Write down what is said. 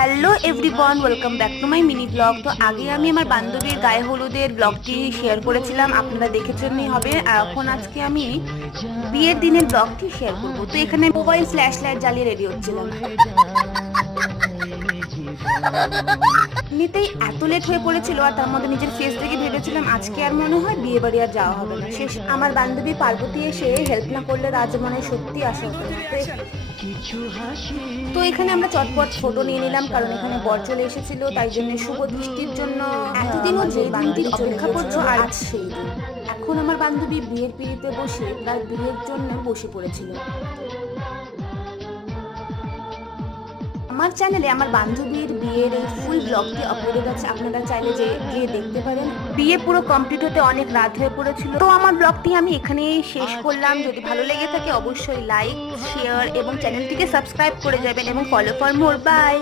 Hello everyone, welcome back to my mini blog. তো আগে আমি আমার বান্ধবীর গায়ে হলুদের ব্লগটি শেয়ার করেছিলাম, আপনারা দেখেছেনই হবে। এখন আজকে আমি বিয়ের দিনের ব্লগটি শেয়ার করবো। তো এখানে মোবাইল ফ্ল্যাশ লাইট জ্বালিয়ে রেডি হচ্ছিলাম। এমনিতেই এত লেট হয়ে পড়েছিল, আর তার মধ্যে নিজের ফেস দেখে ভেবেছিলাম আজকে আর মনে হয় বিয়ে বাড়ি আর যাওয়া হবে না। শেষ আমার বান্ধবী পার্বতী এসে হেল্প না করলে রাজ মনে সত্যি আসা হতো না। তো এখানে আমরা চটপট ফটো নিয়ে নিলাম, কারণ এখানে বর চলে এসেছিল, তাই জন্য শুভ দৃষ্টির জন্য এতদিনও যে বান্ধবীর অপেক্ষা করছো আর আজ সেই দিন। এখন আমার বান্ধবী বিয়ের পিড়িতে বসে তার বিয়ের জন্য বসে পড়েছিল। আমার চ্যানেলে আমার বান্ধবীর বিয়ের এই ফুল ব্লগটি আপলোডেড আছে, আপনারা চাইলে যে গিয়ে দেখতে পারেন। বিয়ে পুরো কমপ্লিট হতে অনেক রাত হয়ে পড়েছিল। তো আমার ব্লগটি আমি এখানেই শেষ করলাম। যদি ভালো লেগে থাকে অবশ্যই লাইক, শেয়ার এবং চ্যানেলটিকে সাবস্ক্রাইব করে যাবেন এবং ফলো ফর মোর। বাই।